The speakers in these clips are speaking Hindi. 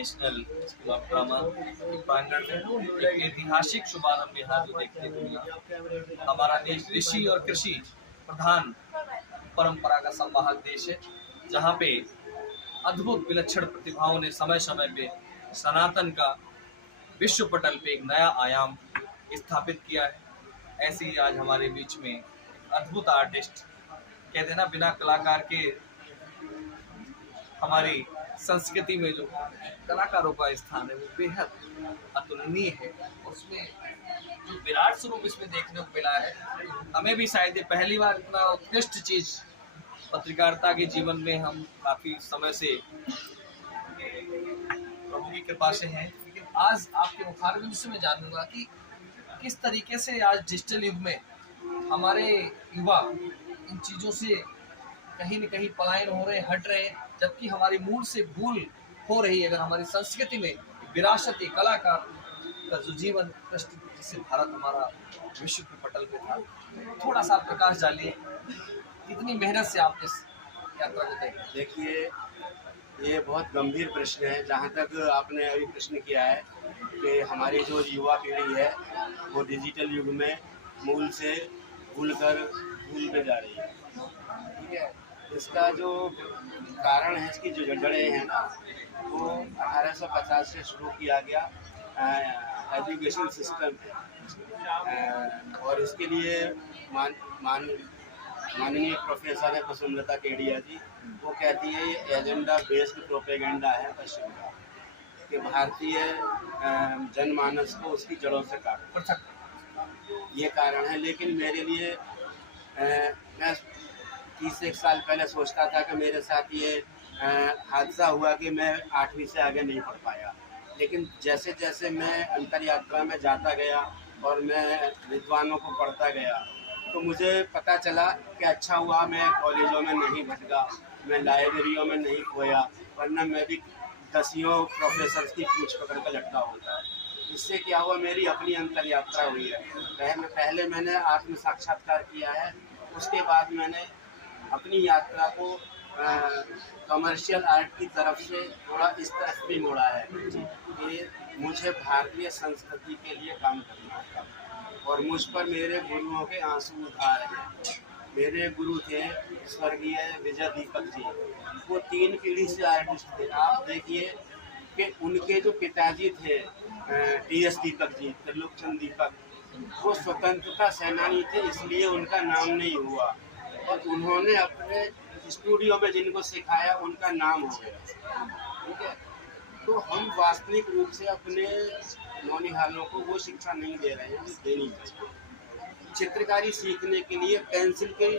नेशनल स्कूल ऑफ ड्रामा के प्रांगण में एक ऐतिहासिक शुभारंभ यहाँ जो देखने को मिला। हमारा देश ऋषि और कृषि प्रधान परंपरा का संवाहक देश है, जहाँ पे अद्भुत विलक्षण प्रतिभाओं ने समय समय पे सनातन का विश्व पटल पे एक नया आयाम स्थापित किया है। ऐसे ही आज हमारे बीच में अद्भुत आर्टिस्ट, कहते हैं ना, बिना कलाकार के हमारी संस्कृति में जो कलाकारों का स्थान है वो बेहद अतुलनीय है। उसमें जो विराट स्वरूप इसमें देखने को मिला है, हमें भी शायद ये पहली बार इतना उत्कृष्ट चीज पत्रकारिता के जीवन में हम काफी समय से प्रभु की कृपा से हैं। लेकिन आज आपके मुखारबिंद से मैं जानूंगा कि किस तरीके से आज डिजिटल युग में हमारे युवा इन चीजों से कहीं न कहीं पलायन हो रहे, हट रहे, जबकि हमारी मूल से भूल हो रही है। अगर हमारी संस्कृति में विरासत कलाकार का जो जीवन कृष्ण, जिससे भारत हमारा विश्व के पटल पे था, थोड़ा सा प्रकाश डालिए, कितनी मेहनत से आप इस यात्रा को देखें। देखिए, ये बहुत गंभीर प्रश्न है। जहाँ तक आपने अभी प्रश्न किया है कि हमारी जो युवा पीढ़ी है वो डिजिटल युग में मूल से भूलकर भूल में जा रही है, ठीक है। इसका जो कारण है, इसकी जो जड़ें हैं ना, वो 1850 से शुरू किया गया एजुकेशन सिस्टम है। और इसके लिए माननीय प्रोफेसर है कुसुमलता केडिया जी, वो कहती है ये एजेंडा बेस्ड प्रोपेगेंडा है पश्चिम का, कि भारतीय जनमानस को उसकी जड़ों से काट, ये कारण है। लेकिन मेरे लिए मैं 30 साल पहले सोचता था कि मेरे साथ ये हादसा हुआ कि मैं 8वीं से आगे नहीं पढ़ पाया। लेकिन जैसे जैसे मैं अंतर यात्रा में जाता गया और मैं विद्वानों को पढ़ता गया, तो मुझे पता चला कि अच्छा हुआ मैं कॉलेजों में नहीं भटका, मैं लाइब्रेरियों में नहीं खोया, वरना मैं भी दसियों प्रोफेसर्स की पूछ पकड़ कर लटका होता। इससे क्या हुआ, मेरी अपनी अंतर यात्रा हुई है। पहले मैंने आत्म साक्षात्कार किया है, उसके बाद मैंने अपनी यात्रा को कमर्शियल आर्ट की तरफ से थोड़ा इस तरफ भी मोड़ा है कि मुझे भारतीय संस्कृति के लिए काम करना था। और मुझ पर मेरे गुरुओं के आंसू उधार हैं। मेरे गुरु थे स्वर्गीय विजय दीपक जी, वो 3 पीढ़ी से आर्टिस्ट थे। आप देखिए कि उनके जो पिताजी थे टी.एस. दीपक जी, त्रिलोकचंद दीपक, वो स्वतंत्रता सेनानी थे, इसलिए उनका नाम नहीं हुआ। और उन्होंने अपने स्टूडियो में जिनको सिखाया उनका नाम हो गया, ठीक है। तो हम वास्तविक रूप से अपने नौनिहालों को वो शिक्षा नहीं दे रहे हैं जो देनी चाहिए। चित्रकारी सीखने के लिए पेंसिल की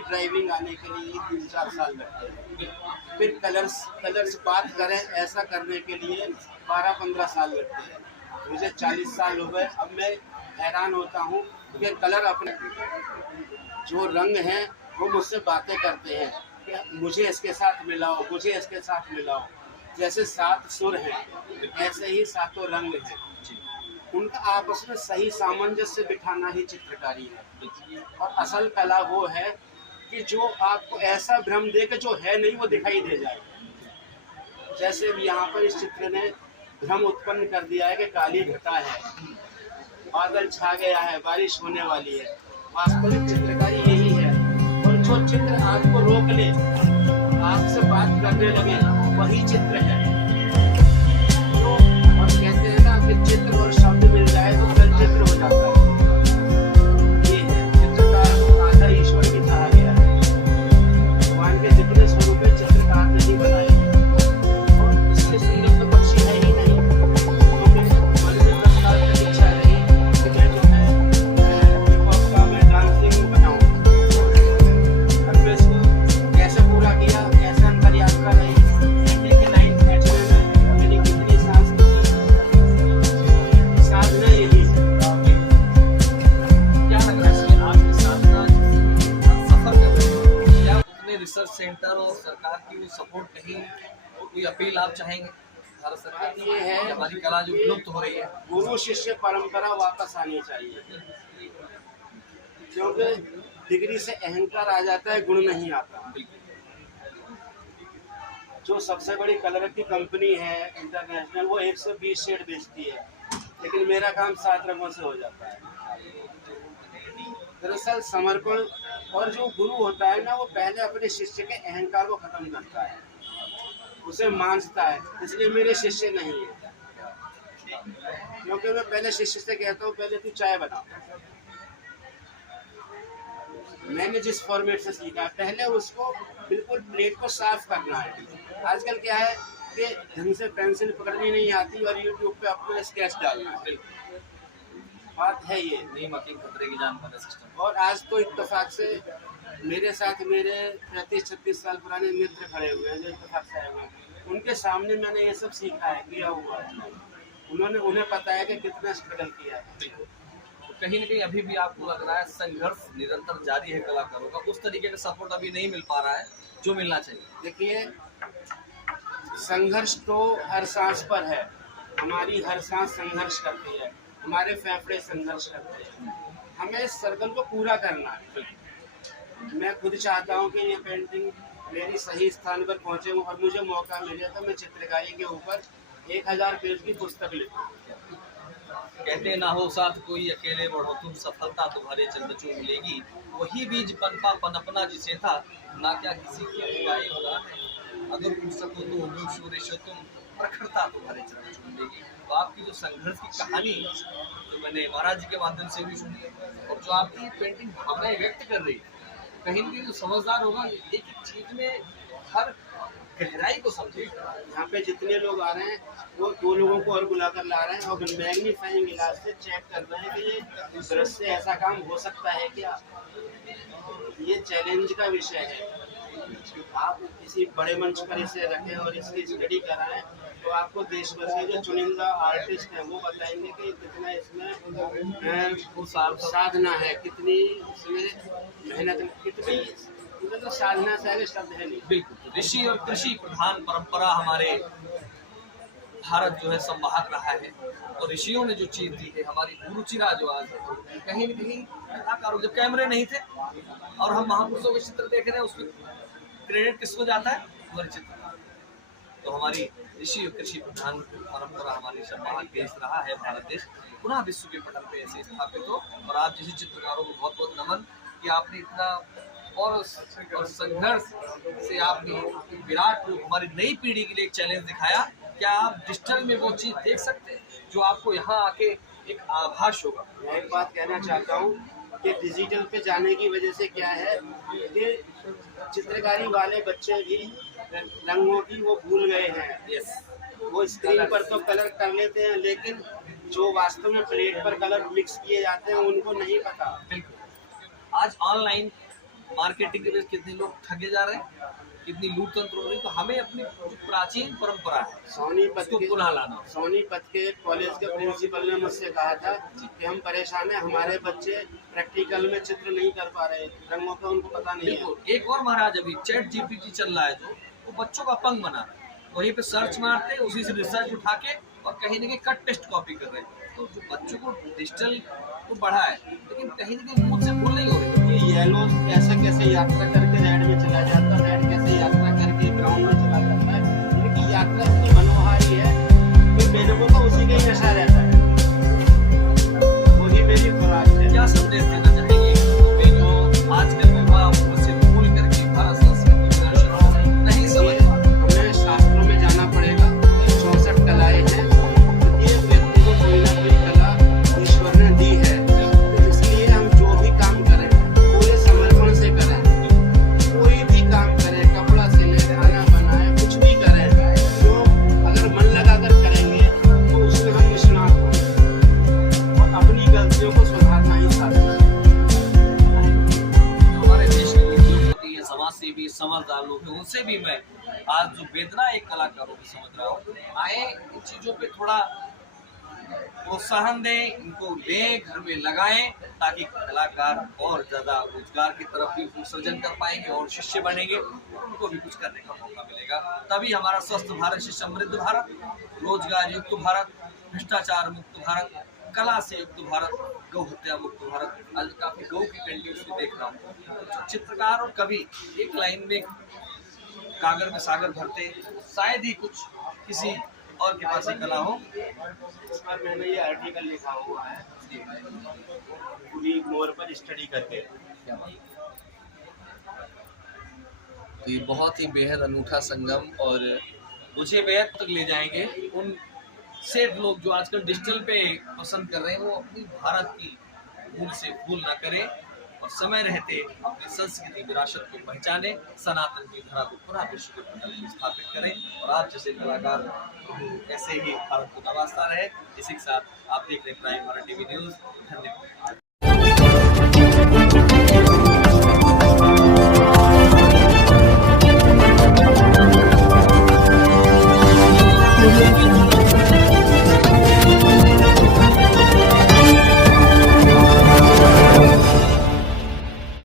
ड्राइविंग आने के लिए 3-4 साल लगते हैं। फिर कलर्स बात करें ऐसा करने के लिए 12-15 साल लगते हैं। मुझे 40 साल हो गए, अब मैं हैरान होता हूँ कि कलर अपने जो रंग हैं वो मुझसे बातें करते हैं कि मुझे इसके साथ मिलाओ, मुझे इसके साथ मिलाओ। जैसे 7 सुर हैं, ऐसे ही 7 रंग हैं, उनका आपस में सही सामंजस्य बिठाना ही चित्रकारी है। और असल कला वो है कि जो आपको ऐसा भ्रम दे कि जो है नहीं वो दिखाई दे जाए। जैसे यहाँ पर इस चित्र ने भ्रम उत्पन्न कर दिया है कि काली घटा है, बादल छा गया है, बारिश होने वाली है। वास्तविक चित्रकारी यही है। और जो चित्र आपको रोक ले, आपसे बात करने लगे, वही चित्र है। तो और कहते हैं ना कि चित्र और शब्द मिल जाए तो चित्र हो जाता है। ये है चित्रकार को आधा ईश्वर भी कहा गया है। भगवान के जितने स्वरूप है चित्रकार ने ही बनाए, और इससे सुंदर तो पक्षी है ही नहीं। रिसर्च सेंटर और सरकार की वो सपोर्ट, कहीं कोई अपील आप चाहेंगे भारत सरकार की? ये है हमारी कला जो विलुप्त हो रही है, गुरु शिष्य परंपरा वापस आनी चाहिए। क्योंकि डिग्री से अहंकार आ जाता है, गुण नहीं आता। जो सबसे बड़ी कलर की कंपनी है इंटरनेशनल, वो 120 शेड बेचती है, लेकिन मेरा काम 7 रंगों से हो जाता है। दरअसल समर्पण और जो गुरु होता है ना, वो पहले अपने शिष्य के अहंकार को खत्म करता है, उसे मानता है। इसलिए मेरे शिष्य नहीं है, क्योंकि मैं पहले शिष्य से कहता हूँ पहले तू चाय बना। मैंने जिस फॉर्मेट से सीखा है, पहले उसको बिल्कुल प्लेट को साफ करना है। आजकल क्या है कि ढंग से पेंसिल पकड़नी नहीं आती और यूट्यूब पे अपना स्केच डालना है, बात है ये। नहीं मकीन खतरे की जान का सिस्टम। और आज तो इत्तेफाक से मेरे साथ मेरे 35-36 साल पुराने मित्र खड़े हुए हैं जो इत्तेफाक से आए हुए हैं, उनके सामने मैंने ये सब सीखा है, किया हुआ है। उन्हें पता है कि कितना स्ट्रगल किया है। तो कहीं ना कहीं अभी भी आपको लग रहा है संघर्ष निरंतर जारी है कलाकारों का, उस तरीके का सपोर्ट अभी नहीं मिल पा रहा है जो मिलना चाहिए? देखिए, संघर्ष तो हर सांस पर है, हमारी हर सांस संघर्ष करती है, हमारे फेफड़े संघर्ष करते हैं, हमें इस सर्कल को पूरा करना है। मैं खुद चाहता हूँ कि ये पेंटिंग मेरी सही स्थान पर पहुँचे और मुझे मौका मिले तो मैं चित्रकारी के ऊपर 1000 पेज की पुस्तक लिखूं। कहते ना हो साथ कोई, अकेले बढ़ो तुम, सफलता तुम्हारे चरण चूम मिलेगी, वही बीज पनपा पनपना जिसे था, ना क्या किसी की गाय होगा है, अगर उठ सको तो हो सूर्य तुम, प्रखरता तुम्हारे चरण चूम मिलेगी। तो आपकी जो संघर्ष की कहानी जो मैंने महाराज जी के माध्यम से भी सुनी है, और जो आपकी पेंटिंग भावनाएं व्यक्त कर रही है, कहीं ना कहीं जो समझदार होगा एक एक चीज में हर गहराई को समझेगा। यहाँ पे जितने लोग आ रहे हैं वो 2 लोगों को और बुलाकर ला रहे हैं और मैग्नीफाइंग ग्लास से चेक कर रहे हैं कि ये दृश्य से ऐसा काम हो सकता है क्या। ये चैलेंज का विषय है। आप किसी बड़े मंच पर इसे रखें और इसकी स्टडी कराएं तो आपको देश भर के जो चुनिंदा आर्टिस्ट हैं वो बताएंगे कि कितना इसमें साधना है, कितनी इसमें मेहनत, कितनी तो साधना से शब्द है नहीं। बिल्कुल, ऋषि और कृषि प्रधान परंपरा हमारे भारत जो है संवाहक रहा है, और ऋषियों ने जो चीज दी है, हमारी गुरुचिरा जो आज है, कहीं न कहीं कलाकारों, जब कैमरे नहीं थे और हम महापुरुषों के चित्र देख रहे हैं, उसमें क्रेडिट किसको जाता है? हमारे चित्रकार। तो हमारी ऋषि और कृषि प्रधान परंपरा हमारी संवाहक देश रहा है भारत देश, पुनः विश्व के पटल पे ऐसे स्थापित हो। और आप जैसे चित्रकारों को बहुत बहुत नमन कि आपने इतना और संघर्ष से आपने विराट रूप हमारी नई पीढ़ी के लिए एक चैलेंज दिखाया। क्या आप डिजिटल में वो चीज देख सकते हैं जो आपको यहाँ आके एक आभास होगा? मैं एक बात कहना चाहता हूँ कि डिजिटल पे जाने की वजह से क्या है कि चित्रकारी वाले बच्चे भी रंगों की वो भूल गए हैं। यस, वो स्क्रीन पर तो कलर कर लेते हैं, लेकिन जो वास्तव में प्लेट पर कलर मिक्स किए जाते हैं उनको नहीं पता। बिल्कुल, आज ऑनलाइन मार्केटिंग के वजह से कितने लोग ठगे जा रहे हैं, कितनी लूट तंत्र हो रही। तो हमें अपनी जो प्राचीन परंपरा है सोनीपत को पुनः लाना। सोनीपत के कॉलेज के प्रिंसिपल ने मुझसे कहा था कि हम परेशान हैं, हमारे बच्चे प्रैक्टिकल में चित्र नहीं कर पा रहे, रंगों का उनको पता नहीं है। एक और महाराज, अभी चैट जीपीटी चल रहा है जो, वो बच्चों का अपंग बना रहा है, वहीं पे सर्च मारते हैं, उसी से रिसर्च उठा के और कहीं न कहीं कट टेस्ट कॉपी कर रहे हैं। तो जो बच्चों को डिजिटल को बढ़ा है, लेकिन कहीं न कहीं मुझसे भूल नहीं हो रही। ये येलो कैसे यात्रा करके रेड में चला जाता है, रेड कैसे यात्रा करके ब्राउन में चला जाता है। इनकी यात्रा इतनी मनोहारी है कि मेरे को तो उसी का ही नशा रहता है। वही मेरी खुराक है। क्या संदेश देना चाहेंगे कि जो आजकल विवाह से भूल करके भारत संस्कृति नहीं समझ? हमें शास्त्रों में जाना पड़ेगा। 64 कलाएं हैं, प्रत्येक व्यक्ति को कोई ना कोई कला ईश्वर ने दी है। इसलिए हम जो भी काम करें पूरे समर्पण से करें। कोई भी काम करें, कपड़ा सिले, खाना बनाए, कुछ भी करें, तो अगर मन लगाकर करेंगे तो उसमें हम निष्णात होंगे और अपनी गलतियों को सुधारना ही साधना है। हमारे देश के उद्योगपति हैं, समाज सेवी, समझदार लोग हैं, उनसे भी मैं आज जो वेदना एक कलाकारों की समझ रहा हूँ, आए इन चीजों पे थोड़ा प्रोत्साहन दें, इनको लें, घर में लगाएं, ताकि कलाकार और ज्यादा रोजगार की तरफ भी सृजन कर पाएंगे और शिष्य बनेंगे, उनको भी कुछ करने का मौका मिलेगा। तभी हमारा स्वस्थ भारत से समृद्ध भारत, रोजगार युक्त भारत, भ्रष्टाचार मुक्त भारत, कला से युक्त भारत, गौ हत्या मुक्त भारत। आज काफी गौ की पेंटिंग्स भी देख रहा हूँ। तो चित्रकार और कवि एक लाइन में कागर में सागर भरते, शायद ही कुछ किसी और के पास ये कला हो। इस पर मैंने ये आर्टिकल लिखा हुआ है पूरी मोर पर स्टडी करके। क्या बात है। तो ये बहुत ही बेहद अनूठा संगम, और मुझे बेहद तक ले जाएंगे उन सेठ लोग जो आजकल डिजिटल पे पसंद कर रहे हैं, वो अपनी भारत की भूल से भूल ना करें और समय रहते अपनी संस्कृति विरासत को पहचाने, सनातन की धरा को पुनः विश्व के पटल पर स्थापित करें, और आप जैसे कलाकार ऐसे ही भारत को नवाजता रहे। इसी के साथ आप देख रहे हैं प्राइम भारत टीवी न्यूज। धन्यवाद।